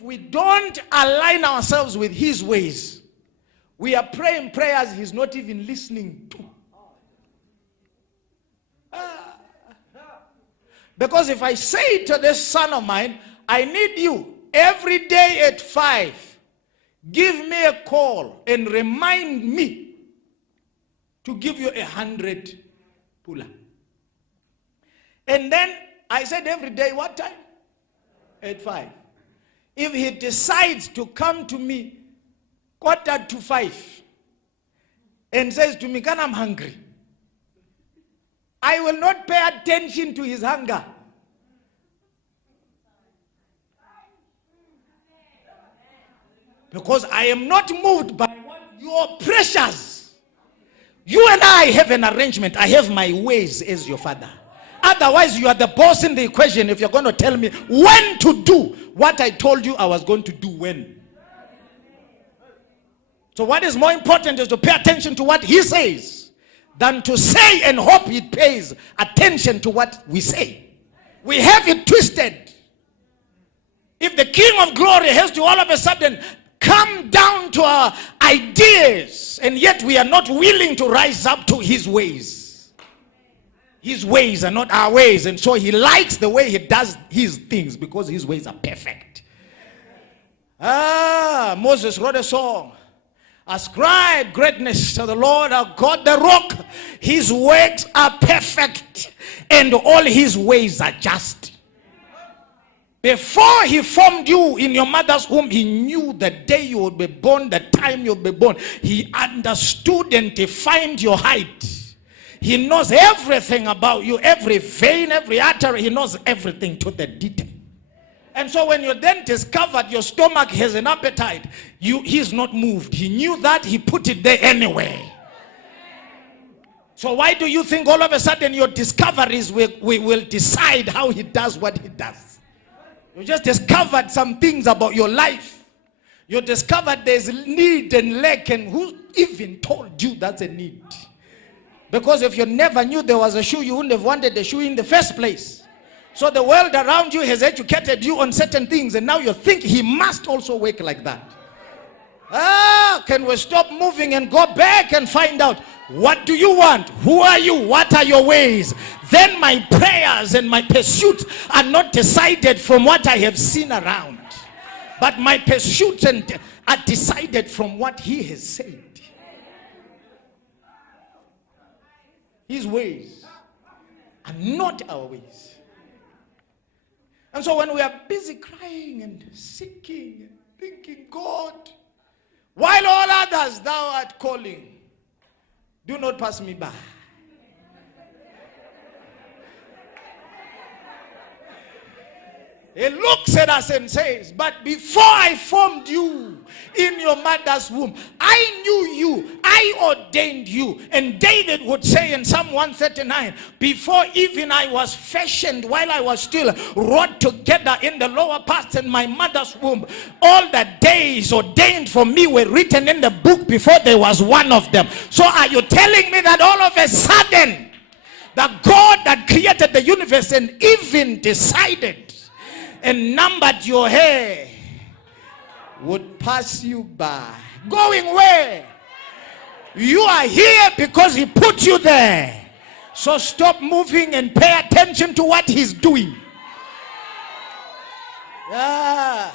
if we don't align ourselves with his ways, we are praying prayers he's not even listening to. Because if I say to this son of mine, I need you every day at 5, give me a call and remind me to give you 100 puller. And then I said every day, what time? At 5. If he decides to come to me 4:45 and says to me, "Can I'm hungry," I will not pay attention to his hunger. Because I am not moved by your pressures. You and I have an arrangement. I have my ways as your father. Otherwise, you are the boss in the equation if you're going to tell me when to do what I told you I was going to do when. So what is more important is to pay attention to what he says than to say and hope he pays attention to what we say. We have it twisted. If the King of Glory has to all of a sudden come down to our ideas, and yet we are not willing to rise up to his ways. His ways are not our ways, and so he likes the way he does his things because his ways are perfect. Moses wrote a song. Ascribe greatness to the Lord our God, the rock. His works are perfect, and all his ways are just. Before he formed you in your mother's womb, he knew the day you would be born, the time you would be born. He understood and defined your height. He knows everything about you, every vein, every artery. He knows everything to the detail. And so when you then discovered your stomach has an appetite, he's not moved. He knew that. He put it there anyway. So why do you think all of a sudden your discoveries will decide how he does what he does? You just discovered some things about your life. You discovered there's need and lack, and who even told you that's a need? Because if you never knew there was a shoe, you wouldn't have wanted the shoe in the first place. So the world around you has educated you on certain things, and now you think he must also work like that. Can we stop moving and go back and find out, what do you want? Who are you? What are your ways? Then my prayers and my pursuits are not decided from what I have seen around, but my pursuits are decided from what he has said. His ways are not our ways. And so when we are busy crying and seeking and thinking, God, while all others thou art calling, do not pass me by. He looks at us and says, but before I formed you in your mother's womb, I knew you, I ordained you. And David would say in Psalm 139, before even I was fashioned, while I was still wrought together in the lower parts in my mother's womb, all the days ordained for me were written in the book before there was one of them. So are you telling me that all of a sudden, the God that created the universe and even decided and numbered your hair would pass you by? Going where? You are here because he put you there. So stop moving and pay attention to what he's doing. Yeah.